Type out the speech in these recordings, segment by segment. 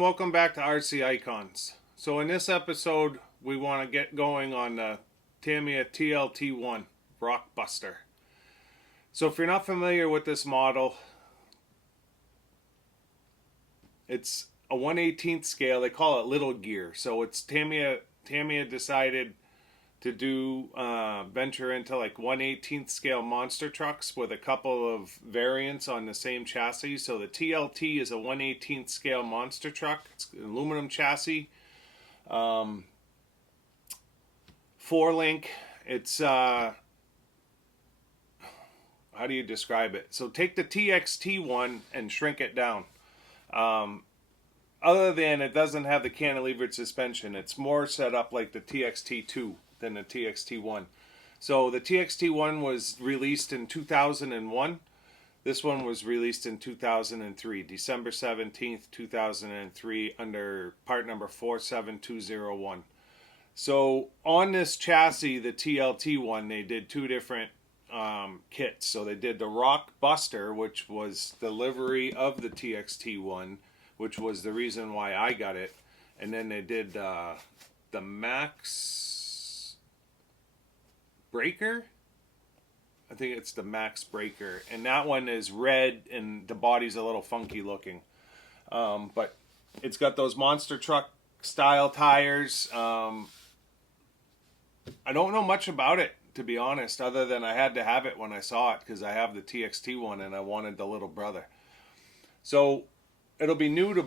and welcome back to RC Icons. So in this episode, we want to get going on the Tamiya TLT1 Rockbuster. So if you're not familiar with this model, it's a 1/18th scale. They call it little gear. So it's Tamiya decided to do venture into like 1/18th scale monster trucks with a couple of variants on the same chassis. So the TLT is a 1/18th scale monster truck. It's an aluminum chassis, 4-link. It's how do you describe it? So take the TXT1 and shrink it down. Other than it doesn't have the cantilevered suspension, it's more set up like the TXT2 than the TXT1. So the TXT1 was released in 2001. This one was released in 2003, December 17th, 2003, under part number 47201. So on this chassis, the TLT1, they did two different kits. So they did the Rockbuster, which was the livery of the TXT1, which was the reason why I got it. And then they did the Max Breaker. I think it's the Max Breaker, and that one is red and the body's a little funky looking, but it's got those monster truck style tires. I don't know much about it, to be honest, other than I had to have it when I saw it because I have the TXT one and I wanted the little brother. So it'll be new to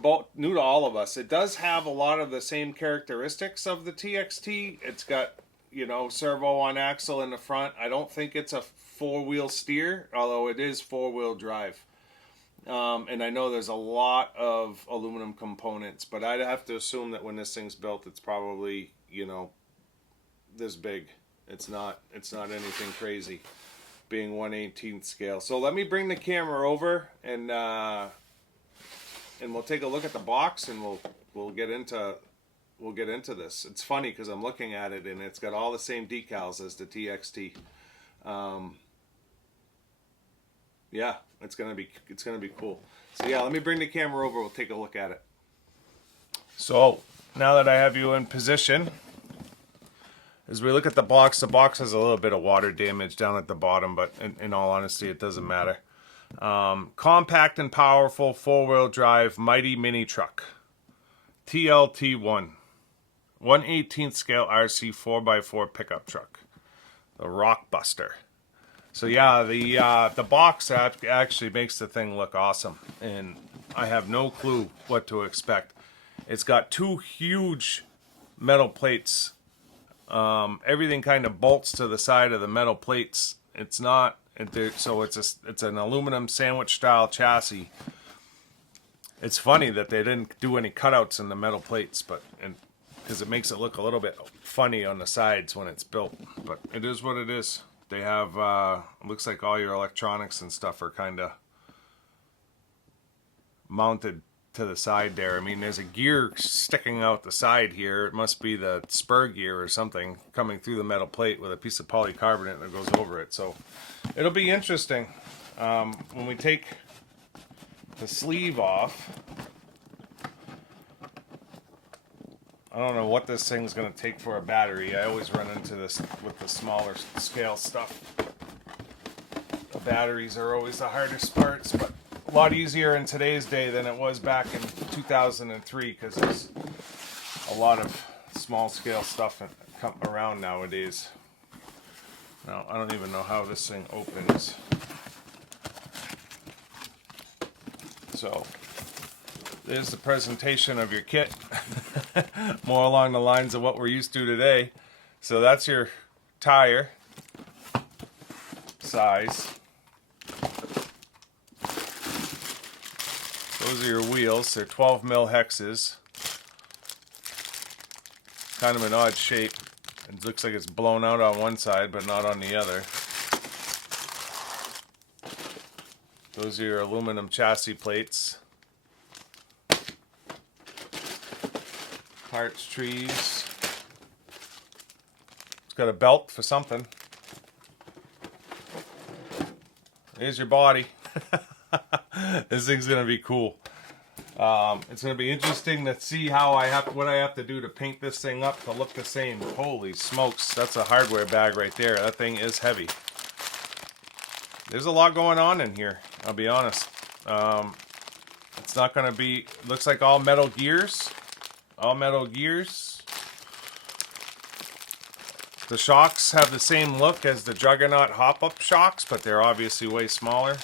all of us. It does have a lot of the same characteristics of the TXT. It's got, you know, servo on axle in the front. I don't think it's a 4-wheel steer, although it is 4-wheel drive. And I know there's a lot of aluminum components, but I'd have to assume that when this thing's built, it's probably, you know, this big. It's not anything crazy, being 1/18th scale. So let me bring the camera over and we'll take a look at the box, and we'll get into this. It's funny because I'm looking at it and it's got all the same decals as the TXT. Yeah, it's gonna be cool. So yeah, let me bring the camera over. We'll take a look at it. So now that I have you in position, as we look at the box has a little bit of water damage down at the bottom, but in all honesty, it doesn't matter. Compact and powerful 4-wheel drive mighty mini truck, TLT1. 1/18th scale RC 4x4 pickup truck, the Rockbuster. So yeah, the box actually makes the thing look awesome, and I have no clue what to expect. It's got two huge metal plates. Everything kind of bolts to the side of the metal plates. It's not, so it's an aluminum sandwich style chassis. It's funny that they didn't do any cutouts in the metal plates, because it makes it look a little bit funny on the sides when it's built, but it is what it is. They have looks like all your electronics and stuff are kind of mounted to the side there. I mean, there's a gear sticking out the side here. It must be the spur gear or something coming through the metal plate with a piece of polycarbonate that goes over it. So it'll be interesting when we take the sleeve off. I don't know what this thing's going to take for a battery. I always run into this with the smaller scale stuff. The batteries are always the hardest parts, but a lot easier in today's day than it was back in 2003, because there's a lot of small scale stuff come around nowadays. Now, I don't even know how this thing opens. So there's the presentation of your kit. More along the lines of what we're used to today. So that's your tire size. Those are your wheels. They're 12 mil hexes. Kind of an odd shape. It looks like it's blown out on one side, but not on the other. Those are your aluminum chassis plates. Parts trees. It's got a belt for something. There's your body. This thing's gonna be cool. It's going to be interesting to see how what I have to do to paint this thing up to look the same. Holy smokes, that's a hardware bag right there. That thing is heavy. There's a lot going on in here, I'll be honest. It's not going to be, looks like all metal gears. All metal gears. The shocks have the same look as the Juggernaut hop-up shocks, but they're obviously way smaller.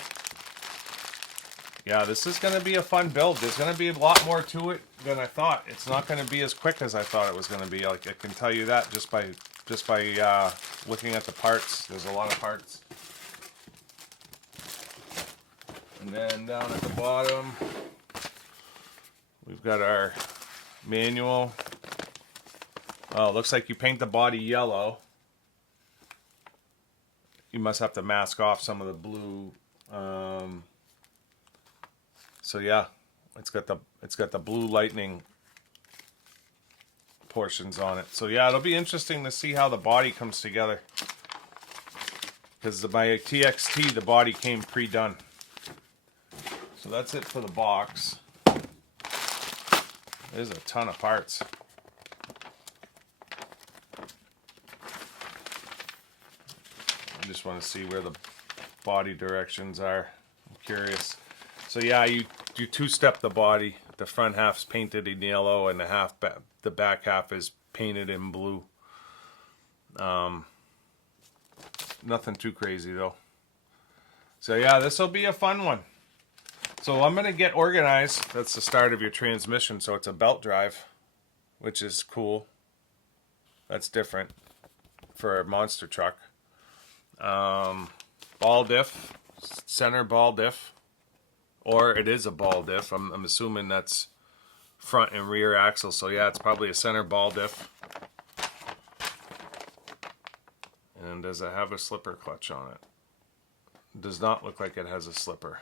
Yeah, this is going to be a fun build. There's going to be a lot more to it than I thought. It's not going to be as quick as I thought it was going to be. Like, I can tell you that just by looking at the parts. There's a lot of parts. And then down at the bottom, we've got our manual. Oh, it looks like you paint the body yellow. You must have to mask off some of the blue. So yeah, it's got the blue lightning portions on it. So yeah, it'll be interesting to see how the body comes together. Because my TXT, the body came pre-done. So that's it for the box. There's a ton of parts. I just want to see where the body directions are. I'm curious. So yeah, you two-step the body. The front half's painted in yellow, and the back half is painted in blue. Nothing too crazy though. So yeah, this will be a fun one. So I'm gonna get organized. That's the start of your transmission. So it's a belt drive, which is cool. That's different for a monster truck. Ball diff, center ball diff. Or it is a ball diff. I'm assuming that's front and rear axle. So yeah, it's probably a center ball diff. And does it have a slipper clutch on it? It does not look like it has a slipper.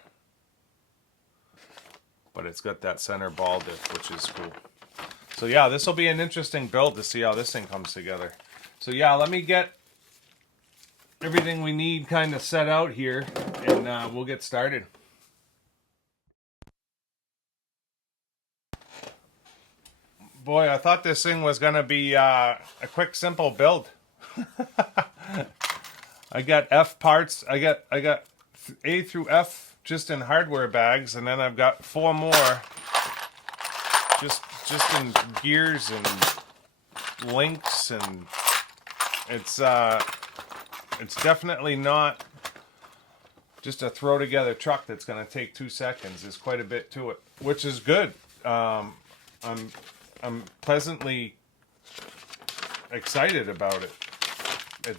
But it's got that center ball diff, which is cool. So yeah, this will be an interesting build to see how this thing comes together. So yeah, let me get everything we need kind of set out here, and we'll get started. Boy, I thought this thing was going to be a quick, simple build. I got F parts. I got A through F just in hardware bags, and then I've got 4 more just in gears and links, and it's definitely not just a throw together truck that's going to take 2 seconds. There's quite a bit to it, which is good. I'm pleasantly excited about it.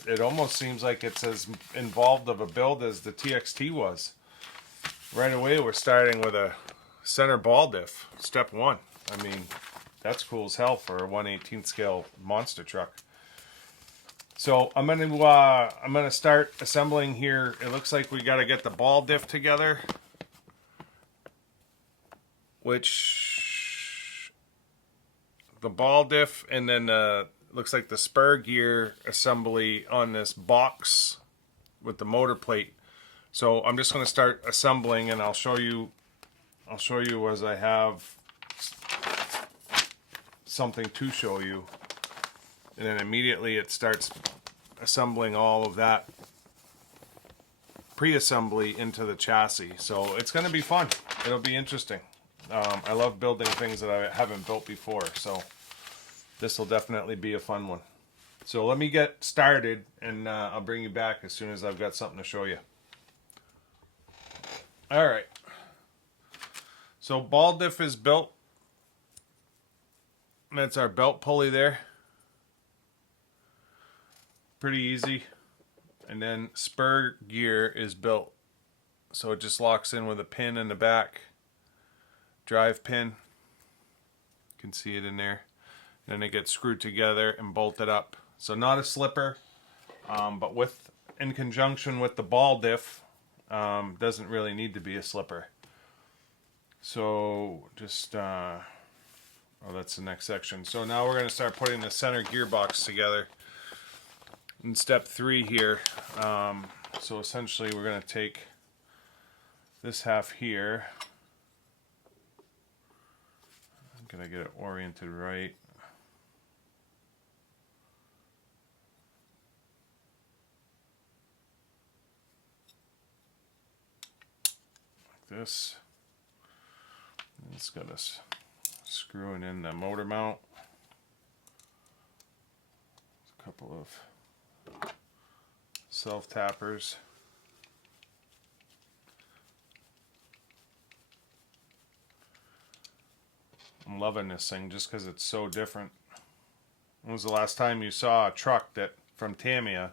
It almost seems like it's as involved of a build as the TXT was. Right away, we're starting with a center ball diff, step 1. I mean, that's cool as hell for a 1/18 scale monster truck. So I'm gonna start assembling here. It looks like we got to get the ball diff together, which the ball diff, and then looks like the spur gear assembly on this box with the motor plate. So I'm just going to start assembling, and I'll show you as I have something to show you. And then immediately it starts assembling all of that pre-assembly into the chassis. So it's going to be fun. It'll be interesting. I love building things that I haven't built before, so this will definitely be a fun one. So let me get started, and I'll bring you back as soon as I've got something to show you. Alright, so ball diff is built. That's our belt pulley there. Pretty easy. And then spur gear is built. So it just locks in with a pin in the back. Drive pin. You can see it in there. Then it gets screwed together and bolted up. So not a slipper, but in conjunction with the ball diff, doesn't really need to be a slipper. So just, oh, that's the next section. So now we're going to start putting the center gearbox together in step 3 here. So essentially we're going to take this half here, Gonna get it oriented right. Like this. And it's got us screwing in the motor mount. A couple of self tappers. I'm loving this thing just because it's so different. When was the last time you saw a truck that from Tamiya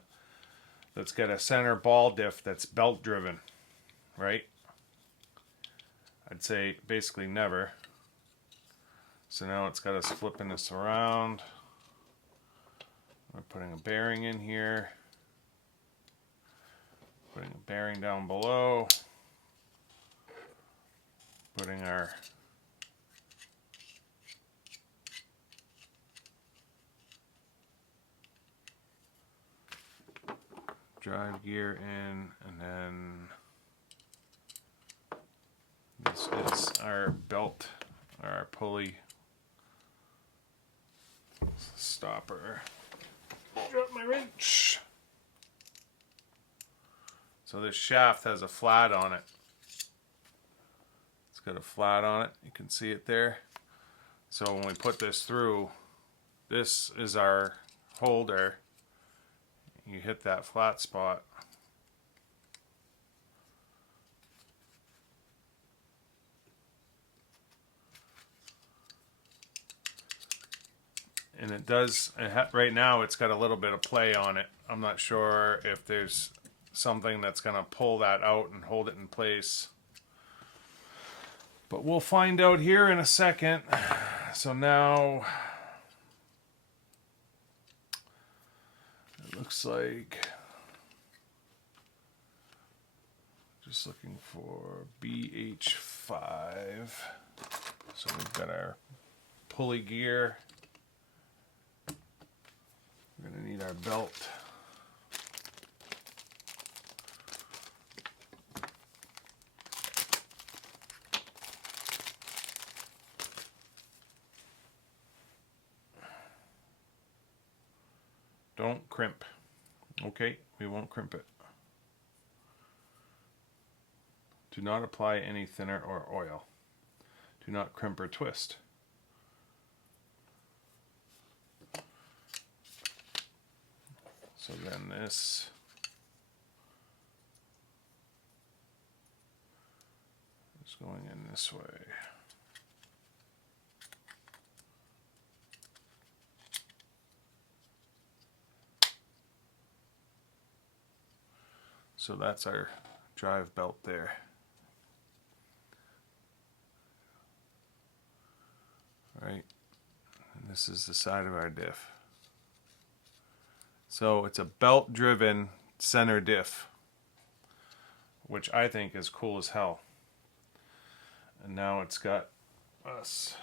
that's got a center ball diff that's belt driven, right? I'd say basically never. So now it's got us flipping this around. We're putting a bearing in here. Putting a bearing down below. Putting our drive gear in, and then this is our belt, our pulley stopper. Drop my wrench. So this shaft has a flat on it. It's got a flat on it. You can see it there. So when we put this through, this is our holder. You hit that flat spot. And it does, right now it's got a little bit of play on it. I'm not sure if there's something that's going to pull that out and hold it in place. But we'll find out here in a second. So now it looks like, just looking for BH5. So we've got our pulley gear. We're going to need our belt. Don't crimp. Okay, we won't crimp it. Do not apply any thinner or oil. Do not crimp or twist. So then this is going in this way. So that's our drive belt there. Right, and this is the side of our diff. So it's a belt driven center diff, which I think is cool as hell. And now it's got us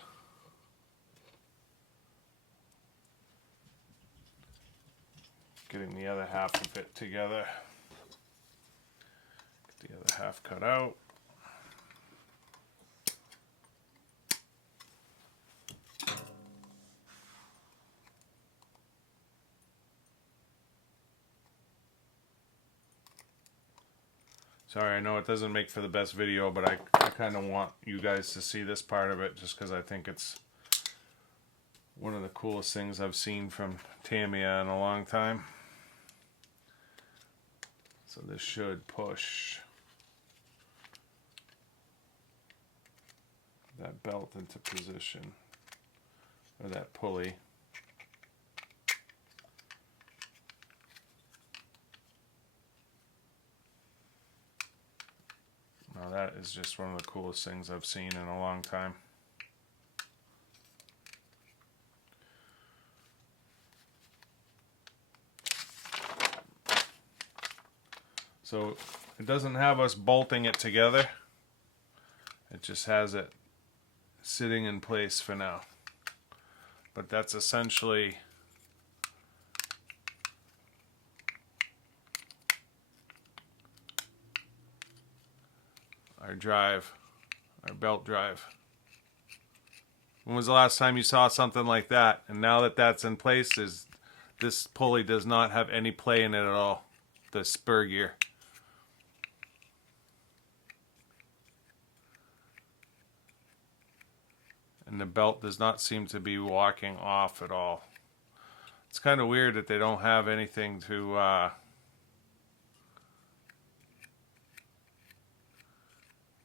getting the other half of it together. Get the other half cut out. Sorry, I know it doesn't make for the best video, but I kind of want you guys to see this part of it just because I think it's one of the coolest things I've seen from Tamiya in a long time. So this should push that belt into position, or that pulley. Now that is just one of the coolest things I've seen in a long time. So it doesn't have us bolting it together. It just has it sitting in place for now. But that's essentially our drive, our belt drive. When was the last time you saw something like that? And now that that's in place, this pulley does not have any play in it at all. The spur gear. And the belt does not seem to be walking off at all. It's kind of weird that they don't have anything to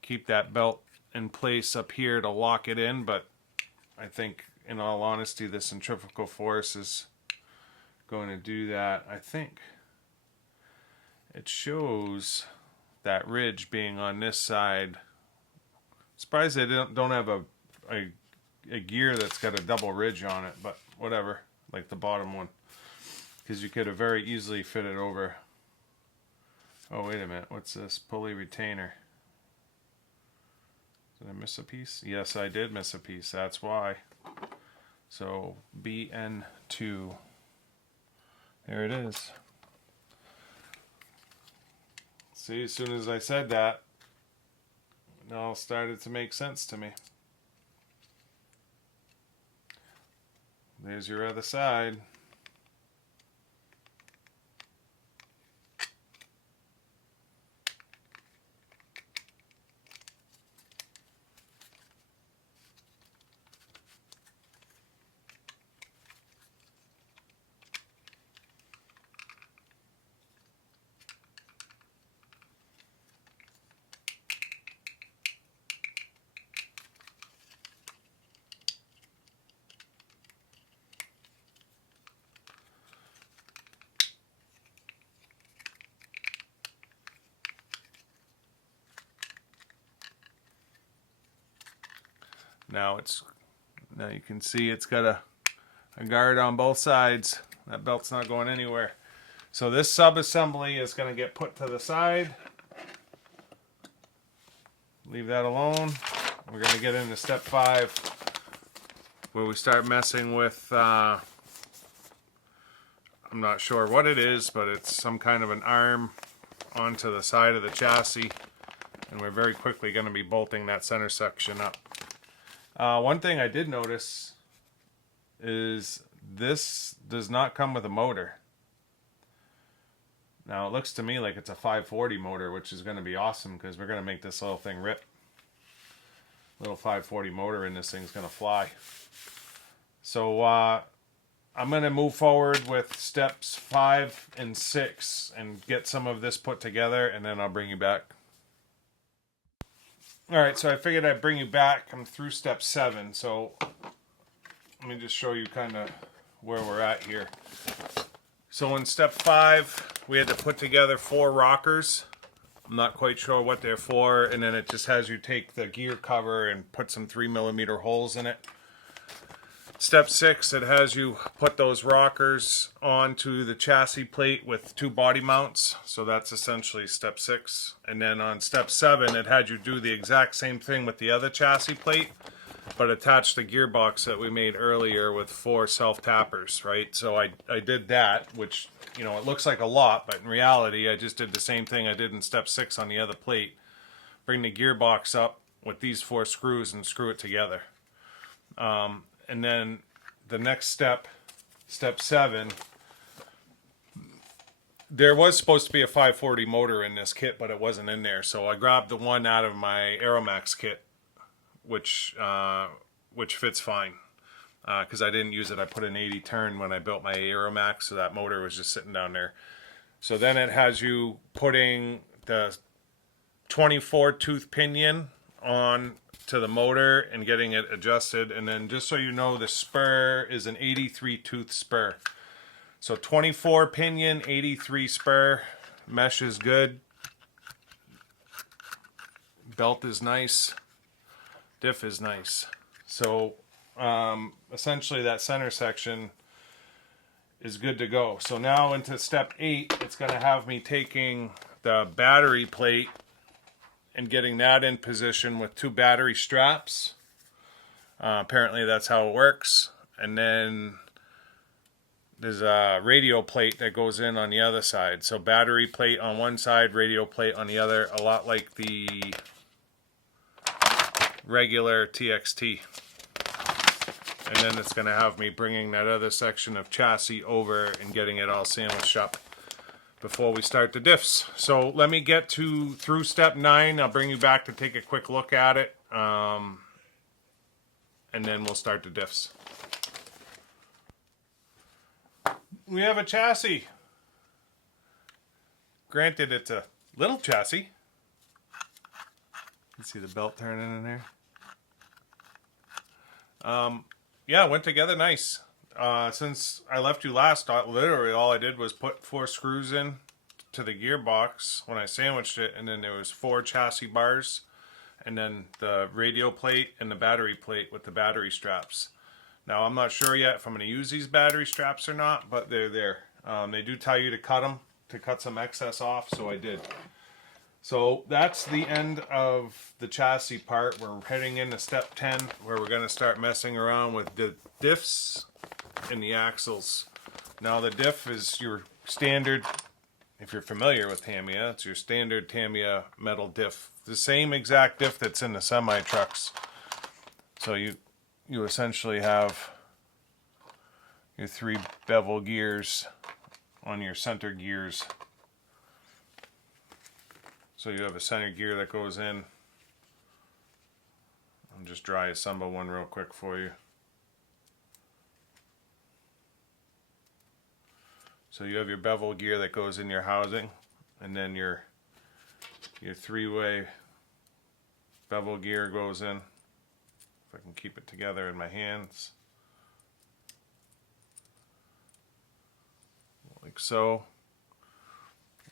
keep that belt in place up here to lock it in, but I think, in all honesty, the centrifugal force is going to do that. I think it shows that ridge being on this side. Surprised they don't have a gear that's got a double ridge on it, but whatever, like the bottom one, because you could have very easily fit it over. Oh, wait a minute, what's this? Pulley retainer. Did I miss a piece? Yes, I did miss a piece, that's why. So BN2, there it is. See, as soon as I said that, it all started to make sense to me. There's your other side. Now you can see it's got a guard on both sides. That belt's not going anywhere. So this sub-assembly is going to get put to the side. Leave that alone. We're going to get into step 5, where we start messing with, I'm not sure what it is, but it's some kind of an arm onto the side of the chassis. And we're very quickly going to be bolting that center section up. One thing I did notice is this does not come with a motor. Now it looks to me like it's a 540 motor, which is going to be awesome because we're going to make this little thing rip. Little 540 motor in this thing's going to fly. So I'm going to move forward with steps 5 and 6 and get some of this put together, and then I'll bring you back. Alright, so I figured I'd bring you back. I'm through step 7, so let me just show you kind of where we're at here. So in step 5, we had to put together 4 rockers. I'm not quite sure what they're for, and then it just has you take the gear cover and put some 3mm holes in it. Step 6, it has you put those rockers onto the chassis plate with 2 body mounts. So that's essentially step 6. And then on step 7, it had you do the exact same thing with the other chassis plate, but attach the gearbox that we made earlier with 4 self-tappers, right? So I did that, which, you know, it looks like a lot, but in reality, I just did the same thing I did in step 6 on the other plate. Bring the gearbox up with these 4 screws and screw it together. And then the next step, step 7, there was supposed to be a 540 motor in this kit, but it wasn't in there. So I grabbed the one out of my Aeromax kit, which fits fine, because I didn't use it. I put an 80 turn when I built my Aeromax, so that motor was just sitting down there. So then it has you putting the 24 tooth pinion on to the motor and getting it adjusted. And then just so you know, the spur is an 83 tooth spur. So 24 pinion, 83 spur. Mesh is good. Belt is nice. Diff is nice. So essentially that center section is good to go. So now into step 8, it's going to have me taking the battery plate and getting that in position with 2 battery straps. Apparently that's how it works. And then there's a radio plate that goes in on the other side. So battery plate on one side, radio plate on the other, a lot like the regular TXT. And then it's going to have me bringing that other section of chassis over and getting it all sandwiched up before we start the diffs. So let me get through step 9. I'll bring you back to take a quick look at it. And then we'll start the diffs. We have a chassis. Granted, it's a little chassis. You see the belt turning in there? Yeah, it went together nice. Since I left you last, literally all I did was put 4 screws in to the gearbox when I sandwiched it, and then there was 4 chassis bars, and then the radio plate and the battery plate with the battery straps. Now, I'm not sure yet if I'm going to use these battery straps or not, but they're there. They do tell you to cut them, to cut some excess off, so I did. So that's the end of the chassis part. We're heading into step 10, where we're going to start messing around with the diffs and the axles. Now the diff is your standard, if you're familiar with Tamiya, it's your standard Tamiya metal diff. The same exact diff that's in the semi-trucks. So you essentially have your 3 bevel gears on your center gears. So you have a center gear that goes in. I'll just dry assemble one real quick for you. So you have your bevel gear that goes in your housing, and then your 3-way bevel gear goes in. If I can keep it together in my hands. Like so.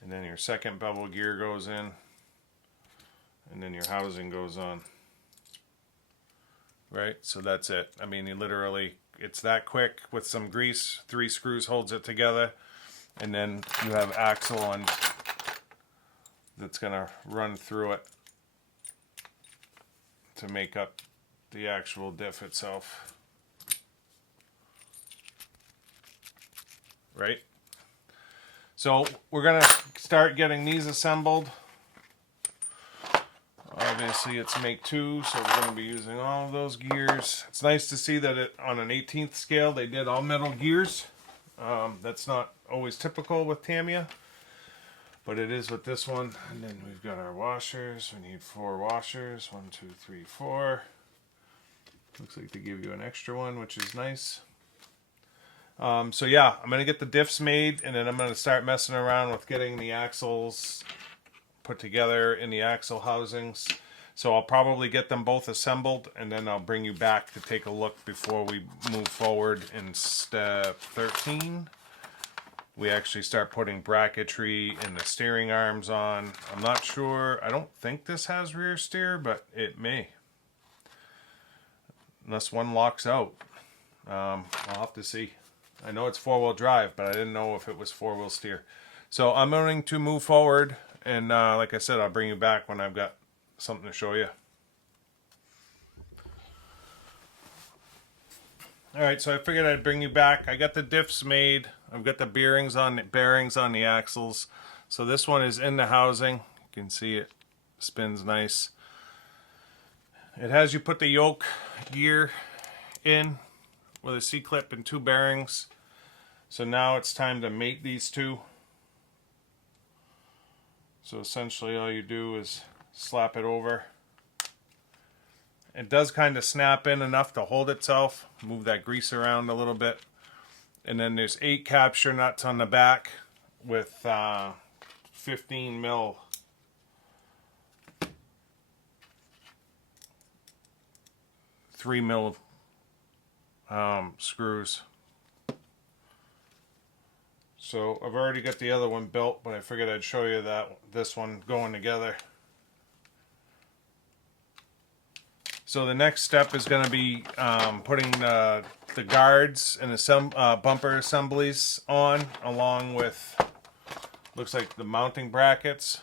And then your second bevel gear goes in, and then your housing goes on. Right? So that's it. I mean, you literally, it's that quick with some grease. 3 screws holds it together, and then you have axle on that's going to run through it to make up the actual diff itself. Right? So we're going to start getting these assembled. Obviously it's make 2, so we're going to be using all of those gears. It's nice to see that on an 18th scale they did all metal gears. That's not always typical with Tamiya, but it is with this one. And then we've got our washers. We need 4 washers. 1, 2, 3, 4. Looks like they give you an extra one, which is nice. So yeah, I'm going to get the diffs made, and then I'm going to start messing around with getting the axles put together in the axle housings. So I'll probably get them both assembled, and then I'll bring you back to take a look before we move forward in step 13. We actually start putting bracketry in the steering arms on. I'm not sure. I don't think this has rear steer, but it may. Unless one locks out. I'll have to see. I know it's 4-wheel drive, but I didn't know if it was 4-wheel steer. So I'm going to move forward, and like I said, I'll bring you back when I've got something to show you. Alright, so I figured I'd bring you back. I got the diffs made. I've got the bearings on the axles. So this one is in the housing. You can see it spins nice. It has you put the yoke gear in with a C-clip and 2 bearings. So now it's time to mate these 2. So essentially all you do is slap it over. It does kind of snap in enough to hold itself. Move that grease around a little bit. And then there's 8 capture nuts on the back with 15 mil three mil screws. So I've already got the other one built, but I figured I'd show you this one going together. So the next step is going to be putting the guards and the bumper assemblies on, along with, looks like the mounting brackets.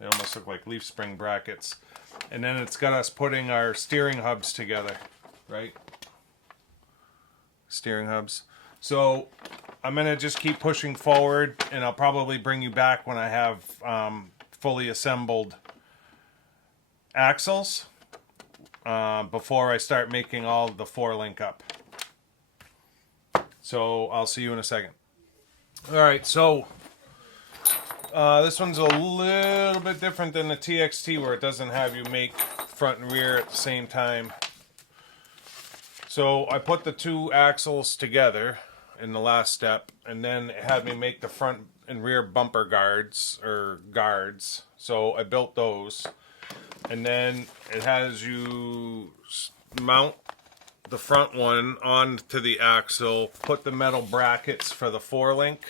They almost look like leaf spring brackets. And then it's got us putting our steering hubs together, right? Steering hubs. So I'm going to just keep pushing forward, and I'll probably bring you back when I have fully assembled axles. before I start making all the 4-link up. So I'll see you in a second. Alright, so this one's a little bit different than the TXT, where it doesn't have you make front and rear at the same time. So I put the 2 axles together in the last step, and then it had me make the front and rear bumper guards, or guards. So I built those, and then it has you mount the front one onto the axle, put the metal brackets for the 4-link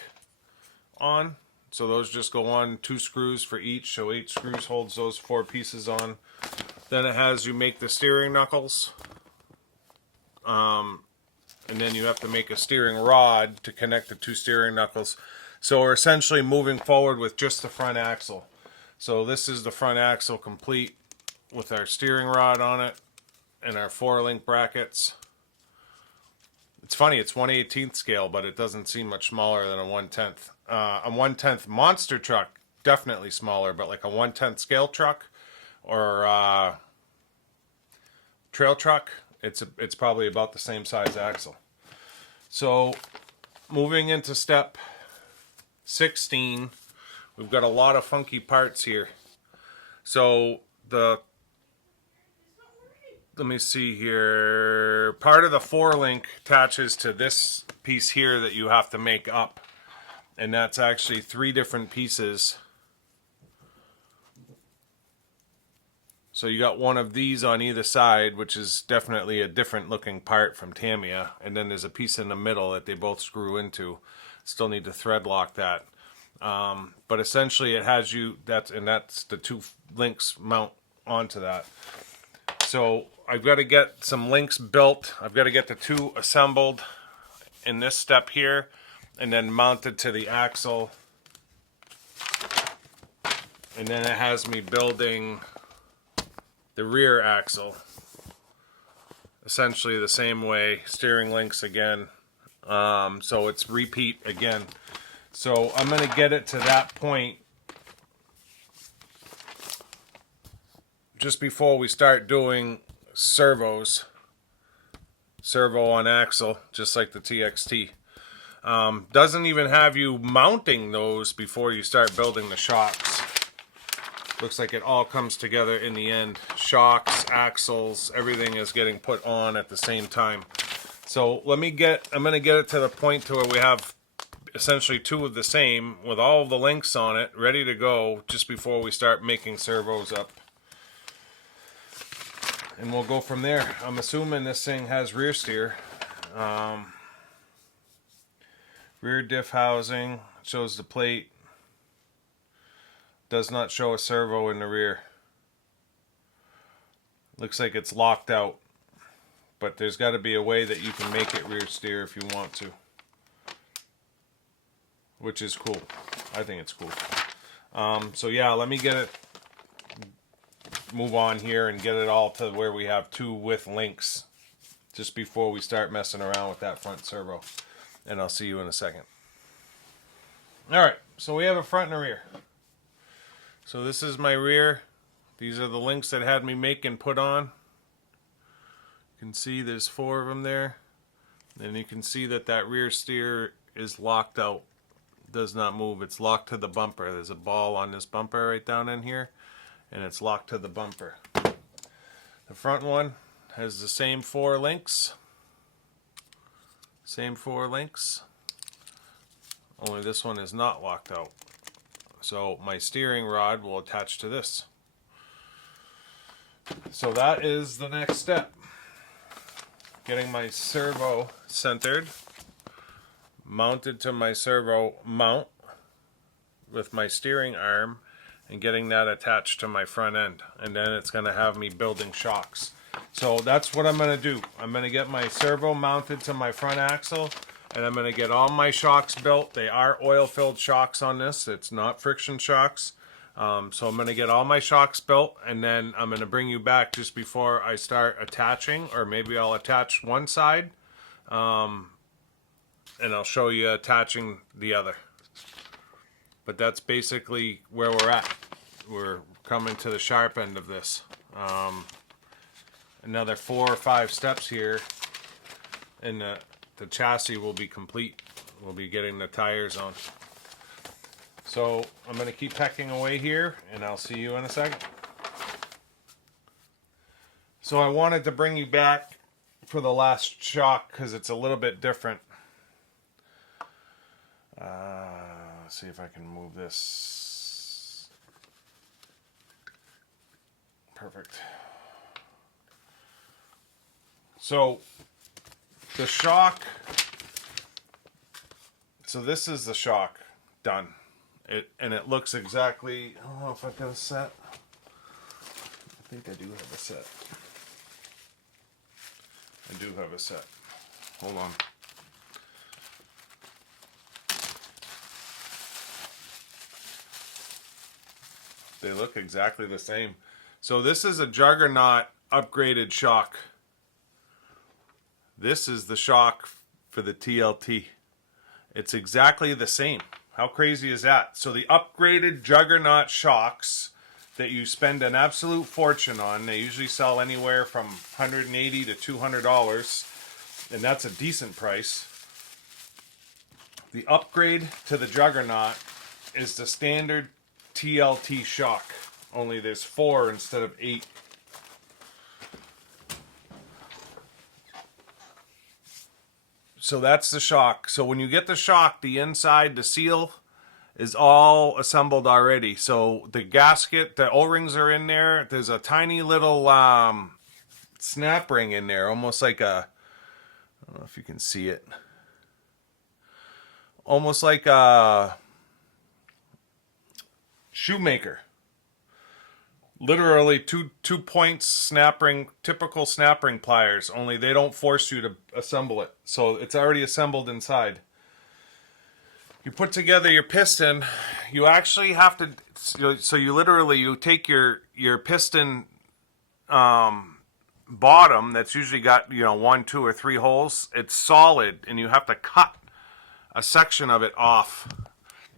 on. So those just go on 2 screws for each, so 8 screws holds those 4 pieces on. Then it has you make the steering knuckles. And then you have to make a steering rod to connect the 2 steering knuckles. So we're essentially moving forward with just the front axle. So this is the front axle complete with our steering rod on it and our 4-link brackets. It's funny, it's 1/18 scale, but it doesn't seem much smaller than a 1/10. A 1/10 monster truck, definitely smaller, but like a 1/10 scale truck or trail truck, it's probably about the same size axle. So moving into step 16, we've got a lot of funky parts here. So let me see here, part of the 4-link attaches to this piece here that you have to make up, and that's actually 3 different pieces. So you got one of these on either side, which is definitely a different looking part from Tamiya. And then there's a piece in the middle that they both screw into. Still need to thread lock that. But essentially it has you, that's the 2 links mount onto that. So I've got to get some links built. I've got to get the 2 assembled in this step here, and then mounted to the axle. And then it has me building the rear axle, essentially the same way, steering links again, so it's repeat again. So I'm going to get it to that point just before we start doing servos, servo on axle, just like the TXT. Doesn't even have you mounting those before you start building the shocks. Looks like it all comes together in the end. Shocks, axles, everything is getting put on at the same time. So I'm going to get it to the point to where we have essentially 2 of the same with all of the links on it, ready to go just before we start making servos up. And we'll go from there. I'm assuming this thing has rear steer. Rear diff housing, shows the plate. Does not show a servo in the rear. Looks like it's locked out, but there's got to be a way that you can make it rear steer if you want to, which is cool. I think it's cool. So yeah, let me get it, move on here and get it all to where we have 2 with links just before we start messing around with that front servo, and I'll see you in a second. Alright, so we have a front and a rear. So this is my rear. These are the links that had me make and put on. You can see there's 4 of them there. And you can see that that rear steer is locked out. Does not move. It's locked to the bumper. There's a ball on this bumper right down in here, and it's locked to the bumper. The front one has the same 4 links. Same 4 links. Only this one is not locked out. So my steering rod will attach to this. So that is the next step. Getting my servo centered, mounted to my servo mount with my steering arm, and getting that attached to my front end. And then it's going to have me building shocks. So that's what I'm going to do. I'm going to get my servo mounted to my front axle, and I'm going to get all my shocks built. They are oil-filled shocks on this. It's not friction shocks. So I'm going to get all my shocks built, and then I'm going to bring you back just before I start attaching, or maybe I'll attach one side, and I'll show you attaching the other. But that's basically where we're at. We're coming to the sharp end of this. another 4 or 5 steps here, and the chassis will be complete. We'll be getting the tires on. So I'm going to keep pecking away here, and I'll see you in a second. So I wanted to bring you back for the last shock because it's a little bit different. Let's see if I can move this. Perfect. So the shock, so this is the shock done. And it looks exactly, I don't know if I've got a set. I think I do have a set. I do have a set. Hold on. They look exactly the same. So this is a Juggernaut upgraded shock. This is the shock for the TLT. It's exactly the same. How crazy is that? So the upgraded Juggernaut shocks that you spend an absolute fortune on, they usually sell anywhere from $180 to $200, and that's a decent price. The upgrade to the Juggernaut is the standard TLT shock, only there's 4 instead of 8. So that's the shock. So when you get the shock, the inside, the seal is all assembled already. So the gasket, the O-rings are in there. There's a tiny little snap ring in there, almost like a, I don't know if you can see it, almost like a shoemaker. Literally two points snap ring, typical snap ring pliers, only they don't force you to assemble it. So it's already assembled inside. You put together your piston, you actually have to, so you literally, you take your piston bottom that's usually got, 1, 2, or 3 holes. It's solid, and you have to cut a section of it off.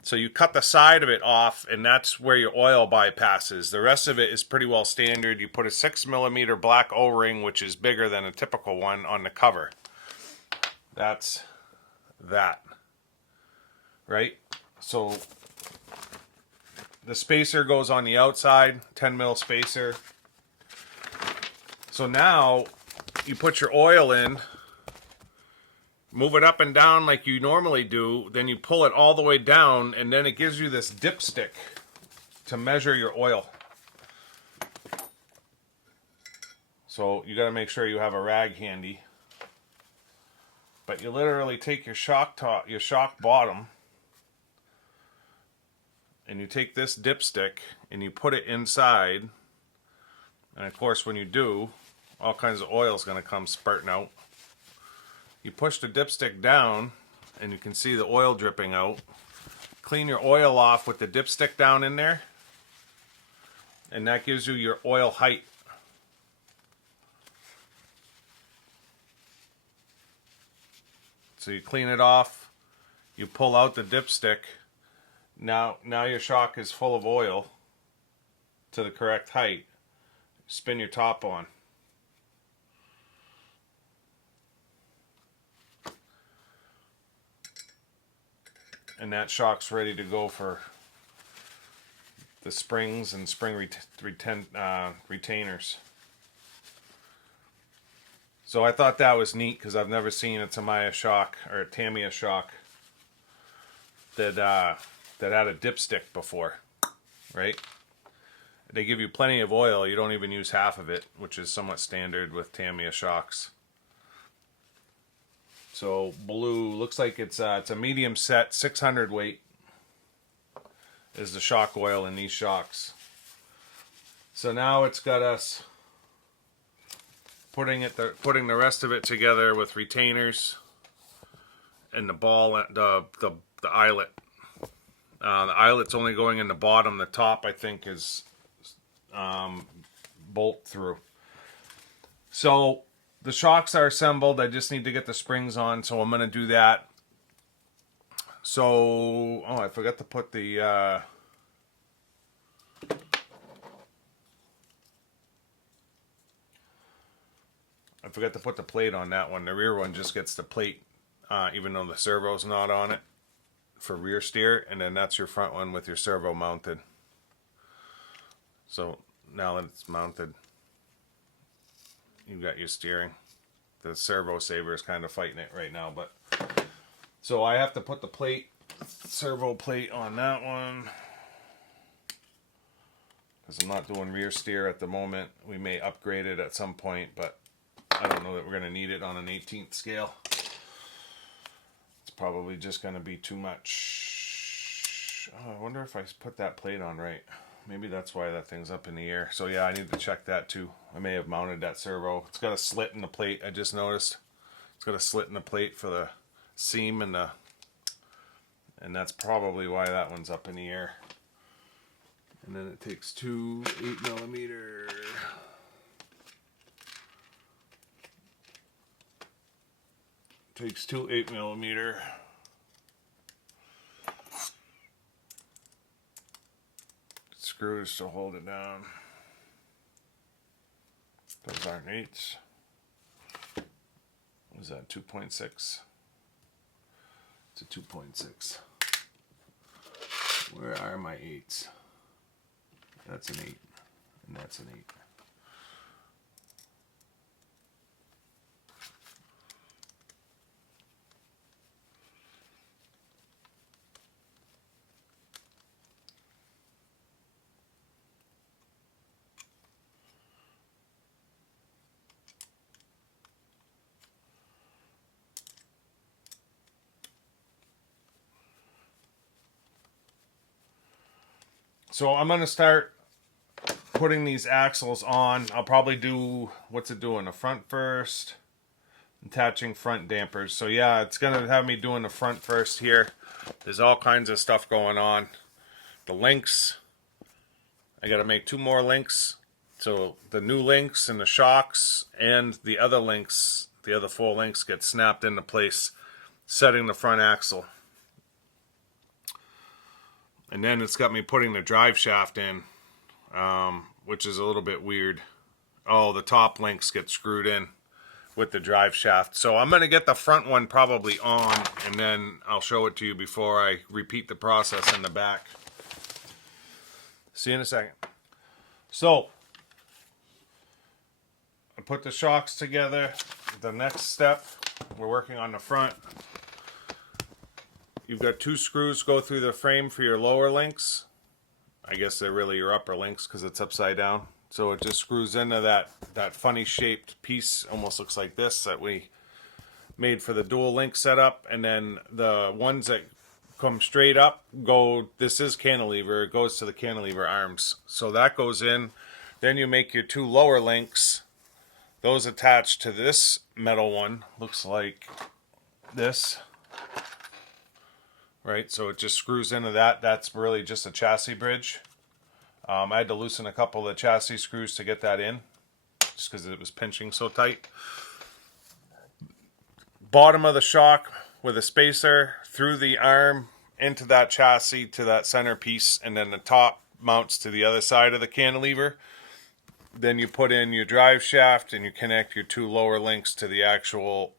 So you cut the side of it off, and that's where your oil bypasses. The rest of it is pretty well standard. You put a 6mm black O-ring, which is bigger than a typical one, on the cover. That's that. Right? So the spacer goes on the outside, 10mm spacer. So now you put your oil in, move it up and down like you normally do, then you pull it all the way down, and then it gives you this dipstick to measure your oil. So you got to make sure you have a rag handy. But you literally take your shock top, your shock bottom, and you take this dipstick and you put it inside. And of course, when you do, all kinds of oil is going to come spurting out. You push the dipstick down, and you can see the oil dripping out. Clean your oil off with the dipstick down in there, and that gives you your oil height. So you clean it off, you pull out the dipstick. Now your shock is full of oil to the correct height. Spin your top on. And that shock's ready to go for the springs and spring retainers. So I thought that was neat because I've never seen a Tamiya shock or a Tamiya shock that had a dipstick before, right? They give you plenty of oil. You don't even use half of it, which is somewhat standard with Tamiya shocks. So blue, looks like it's a medium set, 600 weight is the shock oil in these shocks. So now it's got us putting the rest of it together with retainers and the ball, the eyelet. The eyelet's only going in the bottom. The top, I think, is bolt through. So the shocks are assembled. I just need to get the springs on, so I'm going to do that. So, oh, I forgot to put the I forgot to put the plate on that one. The rear one just gets the plate, even though the servo's not on it, for rear steer, and then that's your front one with your servo mounted. So now that it's mounted, you've got your steering. The servo saver is kind of fighting it right now, but so I have to put the plate, servo plate on that one, because I'm not doing rear steer at the moment. We may upgrade it at some point, but I don't know that we're going to need it on an 18th scale. It's probably just going to be too much. Oh, I wonder if I put that plate on right. Maybe that's why that thing's up in the air. So yeah, I need to check that too. I may have mounted that servo. It's got a slit in the plate, I just noticed. It's got a slit in the plate for the seam and that's probably why that one's up in the air. And then it takes two 8mm. Takes two 8mm screws to hold it down. Those aren't 8s. What is that, 2.6? It's a 2.6. Where are my 8s? That's an 8, and that's an 8. So I'm going to start putting these axles on. I'll probably do, what's it doing? The front first. Attaching front dampers. So yeah, it's going to have me doing the front first here. There's all kinds of stuff going on. The links. I got to make 2 more links. So the new links and the shocks and the other links, the other 4 links get snapped into place, setting the front axle. And then it's got me putting the drive shaft in, which is a little bit weird. Oh, the top links get screwed in with the drive shaft. So I'm going to get the front one probably on, and then I'll show it to you before I repeat the process in the back. See you in a second. So, I put the shocks together. The next step, we're working on the front. You've got 2 screws go through the frame for your lower links. I guess they're really your upper links because it's upside down. So it just screws into that funny shaped piece, almost looks like this, that we made for the dual link setup. And then the ones that come straight up go, this is cantilever, it goes to the cantilever arms. So that goes in. Then you make your 2 lower links. Those attach to this metal one. Looks like this. Right, so it just screws into that. That's really just a chassis bridge. I had to loosen a couple of the chassis screws to get that in, just because it was pinching so tight. Bottom of the shock with a spacer through the arm into that chassis to that center piece, and then the top mounts to the other side of the cantilever. Then you put in your drive shaft and you connect your 2 lower links to the actual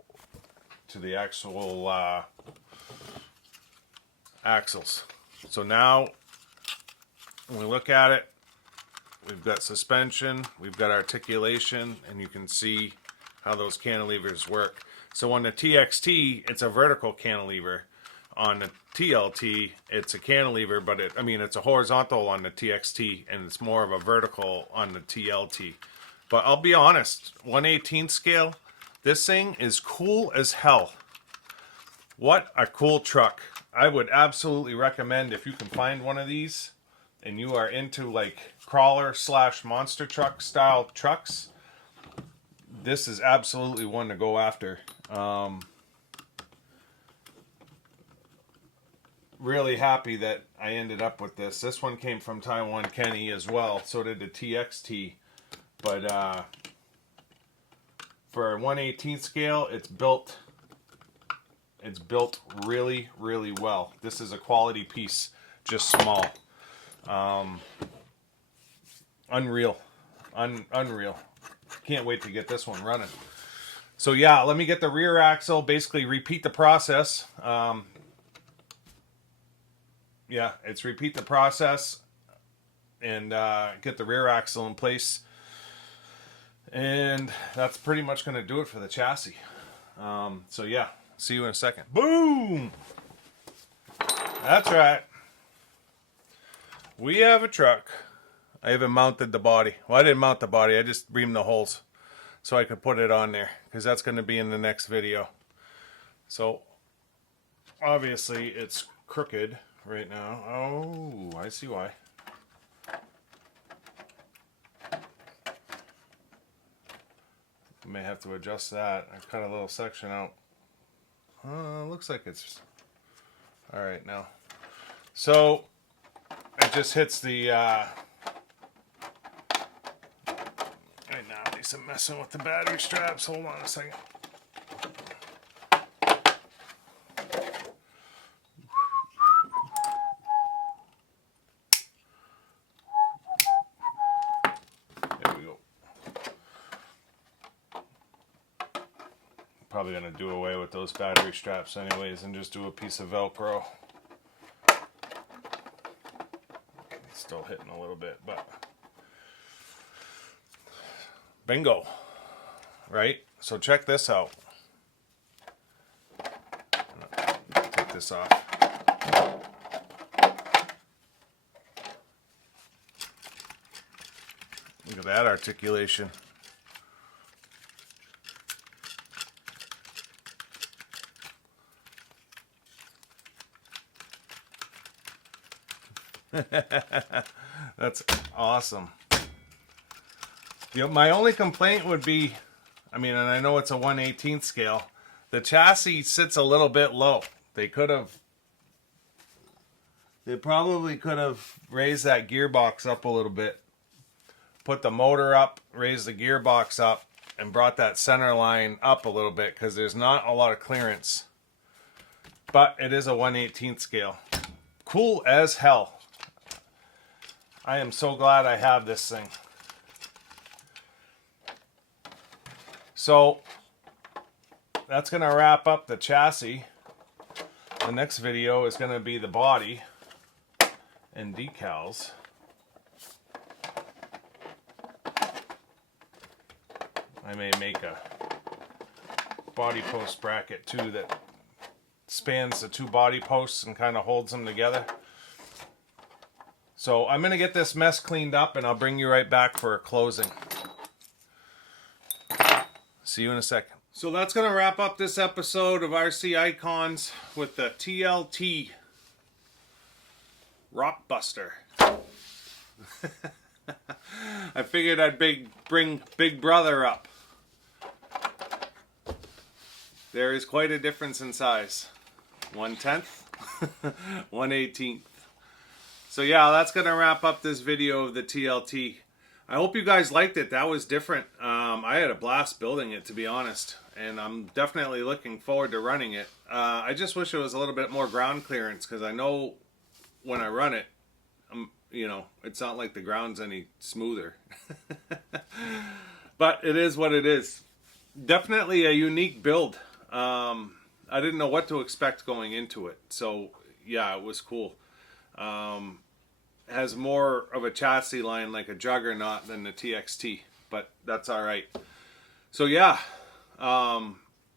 axles. So now when we look at it, we've got suspension, we've got articulation, and you can see how those cantilevers work. So on the TXT, it's a vertical cantilever. On the TLT, it's a cantilever, but it's a horizontal on the TXT, and it's more of a vertical on the TLT. But I'll be honest, 1/18 scale, this thing is cool as hell. What a cool truck. I would absolutely recommend, if you can find one of these and you are into like crawler / monster truck style trucks, this is absolutely one to go after. Really happy that I ended up with this. This one came from Taiwan Kenny as well. So did the TXT. But for a 1/18 scale, it's built really, really well. This is a quality piece, just small. Unreal. Unreal. Can't wait to get this one running. So yeah, let me get the rear axle, basically repeat the process. Yeah, it's repeat the process and get the rear axle in place. And that's pretty much going to do it for the chassis. So yeah, see you in a second. Boom! That's right. We have a truck. I even mounted the body. Well, I didn't mount the body. I just reamed the holes so I could put it on there, because that's going to be in the next video. So obviously it's crooked right now. Oh, I see why. May have to adjust that. I cut a little section out. Looks like it's all right now. So it just hits the right now. At least I'm messing with the battery straps. Hold on a second. There we go. Probably gonna do away with those battery straps anyways and just do a piece of Velcro. It's still hitting a little bit, but bingo, right? So check this out. Take this off. Look at that articulation. That's awesome. My only complaint would be, I mean, and I know it's a 1/18 scale, the chassis sits a little bit low. They probably could have raised that gearbox up a little bit, put the motor up, raised the gearbox up, and brought that center line up a little bit, because there's not a lot of clearance. But it is a 1/18 scale. Cool as hell. I am so glad I have this thing. So that's going to wrap up the chassis. The next video is going to be the body and decals. I may make a body post bracket too that spans the two body posts and kind of holds them together. So I'm going to get this mess cleaned up and I'll bring you right back for a closing. See you in a second. So that's going to wrap up this episode of RC Icons with the TLT Rockbuster. I figured I'd bring Big Brother up. There is quite a difference in size. 1/10, 1/18. So yeah, that's going to wrap up this video of the TLT. I hope you guys liked it. That was different. I had a blast building it, to be honest. And I'm definitely looking forward to running it. I just wish it was a little bit more ground clearance, because I know when I run it, you know, it's not like the ground's any smoother. But it is what it is. Definitely a unique build. I didn't know what to expect going into it. So yeah, it was cool. Has more of a chassis line like a Juggernaut than the TXT, but that's all right. So yeah,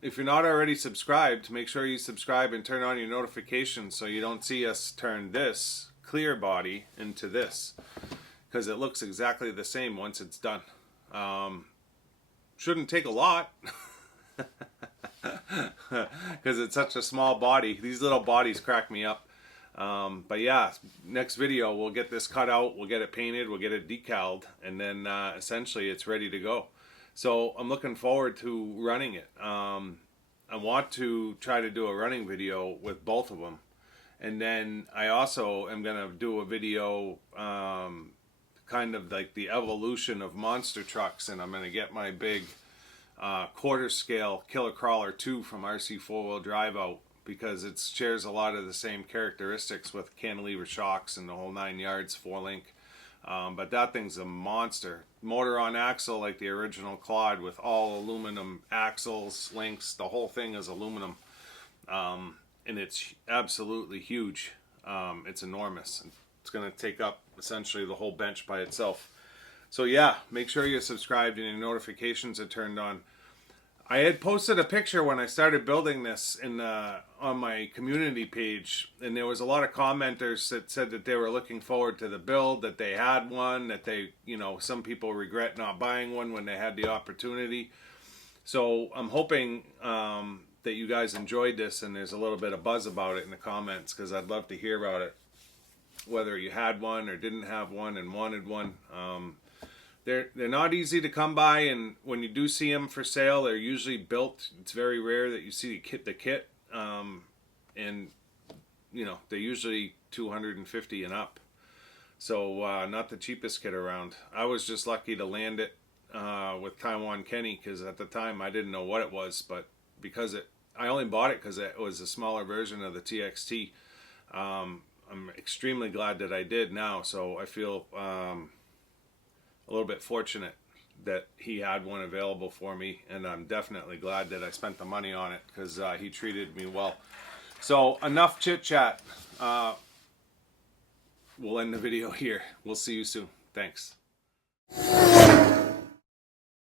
if you're not already subscribed, make sure you subscribe and turn on your notifications so you don't see us turn this clear body into this, because it looks exactly the same once it's done. Shouldn't take a lot, because it's such a small body. These little bodies crack me up. But yeah, next video we'll get this cut out, we'll get it painted, we'll get it decaled, and then essentially it's ready to go. So I'm looking forward to running it. I want to try to do a running video with both of them, and then I also am going to do a video kind of like the evolution of monster trucks, and I'm going to get my big quarter scale Killer Crawler 2 from RC 4-wheel drive out, because it shares a lot of the same characteristics with cantilever shocks and the whole 9 yards, 4-link. But that thing's a monster. Motor on axle like the original Claude with all aluminum axles, links. The whole thing is aluminum. And it's absolutely huge. It's enormous. It's going to take up essentially the whole bench by itself. So yeah, make sure you're subscribed and your notifications are turned on. I had posted a picture when I started building this on my community page, and there was a lot of commenters that said that they were looking forward to the build, that they had one, that they, you know, some people regret not buying one when they had the opportunity. So I'm hoping that you guys enjoyed this and there's a little bit of buzz about it in the comments, because I'd love to hear about it, whether you had one or didn't have one and wanted one. They're not easy to come by, and when you do see them for sale, they're usually built. It's very rare that you see the kit, and you know, they're usually $250 and up. So not the cheapest kit around. I was just lucky to land it with Taiwan Kenny, because at the time I didn't know what it was, but because I only bought it because it was a smaller version of the TXT. I'm extremely glad that I did now, so I feel a little bit fortunate that he had one available for me, and I'm definitely glad that I spent the money on it, because he treated me well. So enough chit chat. We'll end the video here. We'll see you soon. Thanks.